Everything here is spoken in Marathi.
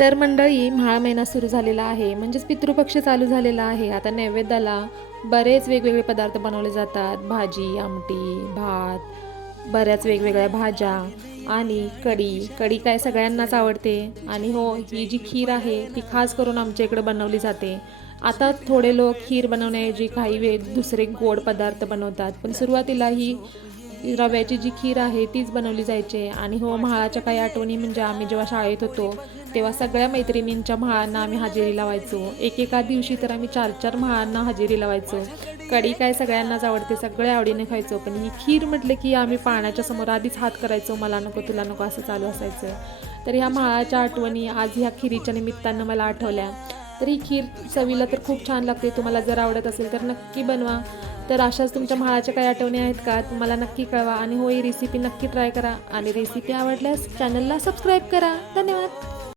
तर मंडळी म्हाळ महिना सुरू झालेला आहे. म्हणजेच पितृपक्ष चालू झालेला आहे. आता नैवेद्याला बरेच वेगवेगळे पदार्थ बनवले जातात. भाजी आमटी भात बऱ्याच वेगवेगळ्या भाज्या आणि कढी. कढी काय सगळ्यांनाच आवडते. आणि हो ही जी खीर आहे ती खास करून आमच्या इकडे बनवली जाते. आता थोडे लोक खीर बनवण्याऐवजी काही वेळ दुसरे गोड पदार्थ बनवतात. पण सुरुवातीला ही रव्याची जी खीर आहे तीच बनवली जायची. आणि हो म्हाळाच्या काही आठवणी म्हणजे आम्ही जेव्हा शाळेत होतो तेव्हा सगळ्या मैत्रिणींच्या म्हाळांना आम्ही हजेरी लावायचो. एकेका दिवशी तर आम्ही चार चार म्हाळांना हजेरी लावायचो. कढी काय सगळ्यांनाच आवडते सगळ्या आवडीने खायचो. पण ही खीर म्हटलं की आम्ही पाण्याच्या समोर आधीच हात करायचो मला नको तुला नको असं चालू असायचं. तर ह्या म्हाळाच्या आठवणी आज ह्या खिरीच्या निमित्तानं मला आठवल्या. तर ही खीर चवीला तर खूप छान लागते. तुम्हाला जर आवडत असेल तर नक्की बनवा. तर अशाच तुमच्या म्हाळाच्या काही आठवणी आहेत का? तुम्हाला नक्की कळवा. आणि हो ही रेसिपी नक्की ट्राय करा. आणि रेसिपी आवडल्यास चॅनलला सबस्क्राईब करा. धन्यवाद.